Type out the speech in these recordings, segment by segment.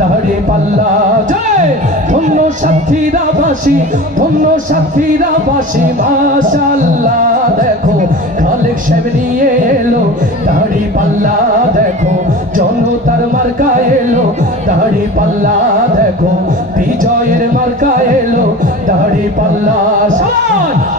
দাড়ি পাল্লা জয় ধন্য সাক্ষীরা বাসি মাশাআল্লাহ দেখো খালেক সাহেব নিয়ে এলো দাড়ি পাল্লা দেখো জনতার মার্কা এলো দাড়ি পাল্লা দেখো বিজয়ের মার্কা এলো দাড়ি পাল্লা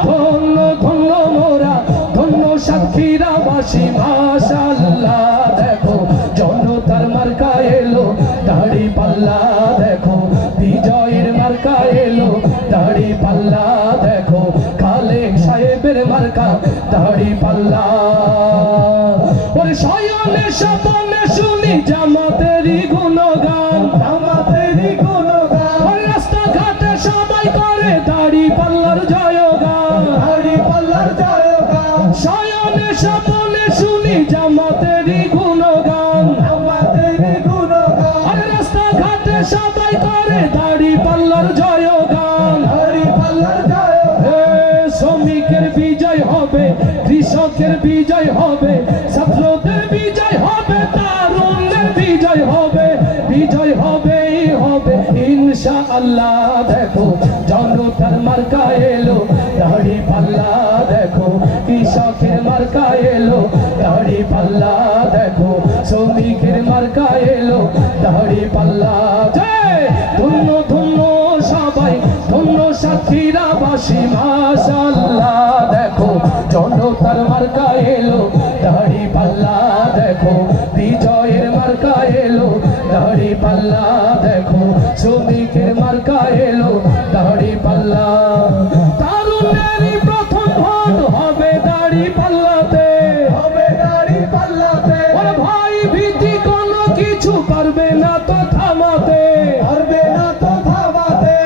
ধন্য ধন্য মোরা ধন্য সাক্ষীরা বাসি মাশাআল্লাহ দেখো জনতার মার্কা এলো দাড়ি পাল্লা দেখো বিজয়ের মার্কা এলো দাড়ি পাল্লা দেখো খালেক সাহেবের মার্কা দাড়ি পাল্লা ওরে শয়নে স্বপনে শুনি জামাতেরই গুণগান রাস্তাঘাটে সবাই করে দাড়ি পাল্লার জয়গান শয়নে স্বপনে শুনি জামাতেরই গুণগান রাস্তাঘাটে সবাই করে দাড়ি পাল্লার জয়গান শ্রমিকের বিজয় হবে কৃষকের বিজয় হবে ছাত্রদের বিজয় হবে তারুণ্যের বিজয় হবে ইনশাআল্লাহ দেখো জনতার মার্কা এলো দাড়ি পাল্লা দেখো কৃষকের মার্কা এলো দাড়ি পাল্লা দেখো শ্রমিকের মার্কা এলো দাড়ি পাল্লা ধন্য ধন্য সবাই ধন্য সাক্ষীরা বাসি মাশাআল্লাহ দেখো জনতার মার্কা এলো দাড়ি পাল্লা দেখো বিজয়ের মার্কা এলো দাড়ি পাল্লা দেখো শ্রমিকের মার্কা এলো দাড়ি পাল্লা তারুণ্যেরই প্রথম ভোট হবে দাড়ি পাল্লাতে ওরে ভাই ভীতি কোনো কিছু পারবে না তো থামাতে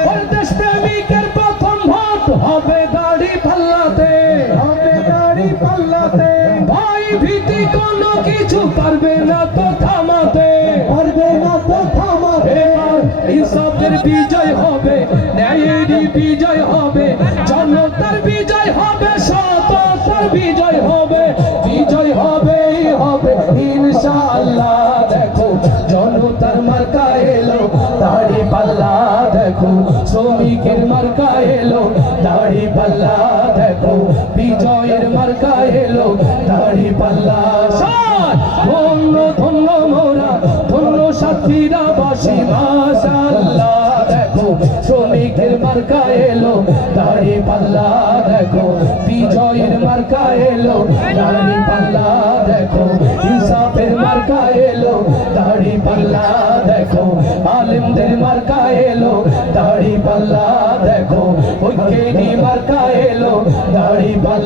ওরে দেশপ্রেমিকের প্রথম ভোট হবে দাড়ি পাল্লাতে ভাই ভীতি কোনো কিছু পারবে না তো থামাতে ইনসাফের বিজয় হবে ন্যায়েরই বিজয় হবে জনতার বিজয় হবে সততার বিজয় হবে ইনশাআল্লাহ দেখো জনতার মার্কা এলো দাড়ি পাল্লা দেখো শ্রমিকের মার্কা এলো দাড়ি পাল্লা দেখো বিজয়ের মার্কা এলো দাড়ি পাল্লা ধন্য ধন্য মোরা ধন্য সাথীরা বাসি মাশাআল্লাহ দেখো শ্রমিকের মার্কা এলো দাড়ি পাল্লা দেখো বিজয়ের মার্কা এলো দাড়ি পাল্লা দেখো ইনসাফের মার্কা এলো দাড়ি পাল্লা দেখো আলেমদের মার্কা এলো দাড়ি পাল্লা দেখো ঐক্যেরই মার্কা এলো দাড়ি পাল্লা